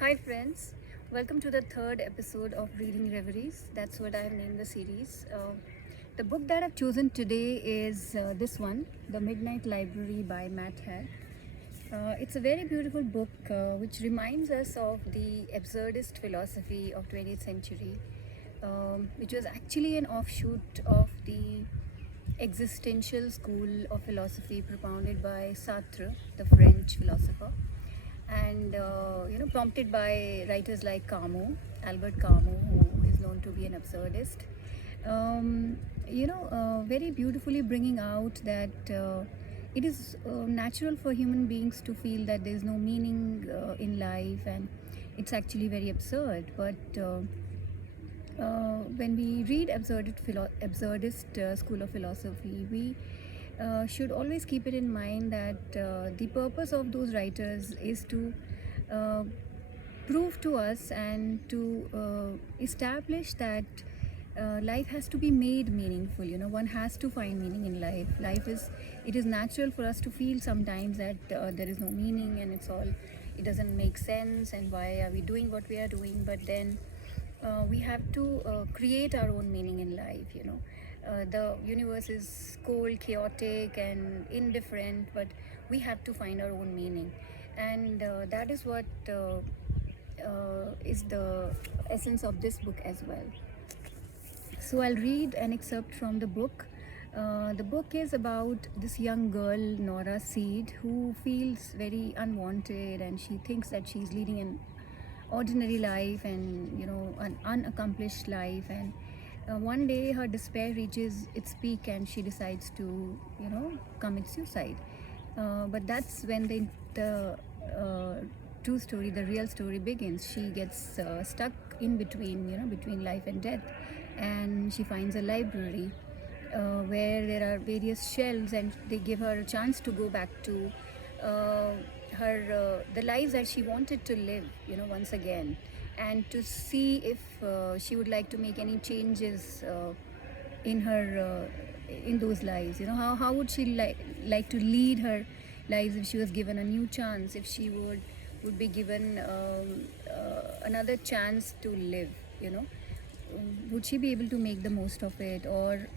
Hi friends, welcome to the third episode of Reading Reveries. That's what I have named the series. The book that I've chosen today is this one, The Midnight Library by Matt Haig. It's a very beautiful book which reminds us of the absurdist philosophy of 20th century, which was actually an offshoot of the existential school of philosophy propounded by Sartre, the French philosopher, and prompted by writers like Albert Camus, who is known to be an absurdist. Very beautifully bringing out that it is natural for human beings to feel that there is no meaning in life, and it's actually very absurd. But when we read absurdist school of philosophy, we should always keep it in mind that the purpose of those writers is to uh, prove to us and to establish that life has to be made meaningful. One has to find meaning in life. It is natural for us to feel sometimes that there is no meaning, and it doesn't make sense, and why are we doing what we are doing. But then we have to create our own meaning in life. The universe is cold, chaotic, and indifferent, but we have to find our own meaning, and that is what is the essence of this book as well. So I'll read an excerpt from the book. The book is about this young girl, Nora Seed, who feels very unwanted, and she thinks that she's leading an ordinary life and an unaccomplished life. And one day her despair reaches its peak, and she decides to commit suicide. But that's when the true story, the real story begins. She gets stuck in between life and death, and she finds a library where there are various shelves, and they give her a chance to go back to the lives that she wanted to live, once again, and to see if she would like to make any changes in her in those lives. How would she like to lead her lives if she was given a new chance, if she would be given another chance to live. Would she be able to make the most of it, or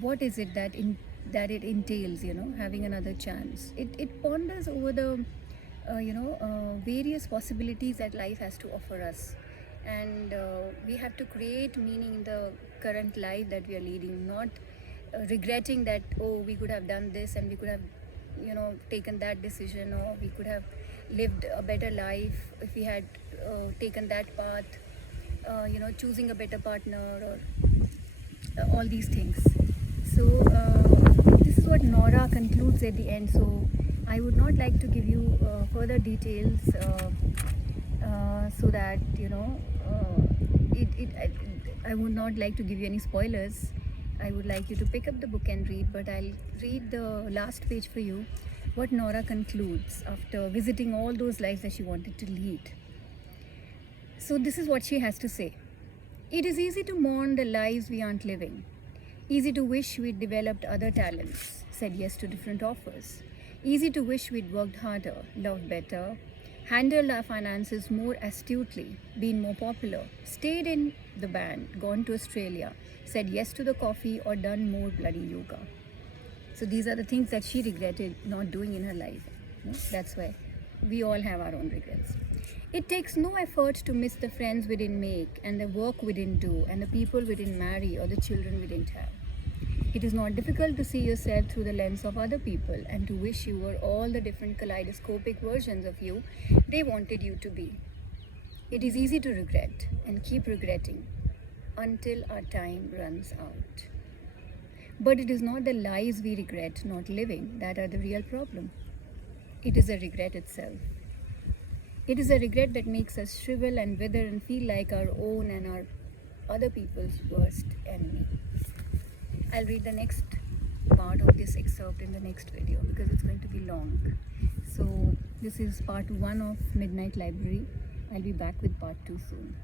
what is it that it entails, having another chance? It ponders over the various possibilities that life has to offer us, and we have to create meaning in the current life that we are leading, not regretting that, oh, we could have done this, and we could have taken that decision, or we could have lived a better life if we had taken that path, choosing a better partner, or all these things. So this is what Nora concludes at the end. So I would not like to give you further details so that I would not like to give you any spoilers. I would like you to pick up the book and read, but I'll read the last page for you, what Nora concludes after visiting all those lives that she wanted to lead. So this is what she has to say. It is easy to mourn the lives we aren't living. Easy to wish we'd developed other talents, said yes to different offers. Easy to wish we'd worked harder, loved better, handled our finances more astutely, been more popular, stayed in the band, gone to Australia, said yes to the coffee, or done more bloody yoga. So these are the things that she regretted not doing in her life. That's why we all have our own regrets. It takes no effort to miss the friends we didn't make, and the work we didn't do, and the people we didn't marry, or the children we didn't have. It is not difficult to see yourself through the lens of other people, and to wish you were all the different kaleidoscopic versions of you they wanted you to be. It is easy to regret and keep regretting until our time runs out. But it is not the lives we regret not living that are the real problem. It is the regret itself. It is a regret that makes us shrivel and wither and feel like our own and our other people's worst enemy. I'll read the next part of this excerpt in the next video because it's going to be long. So this is part 1 of Midnight Library. I'll be back with part 2 soon.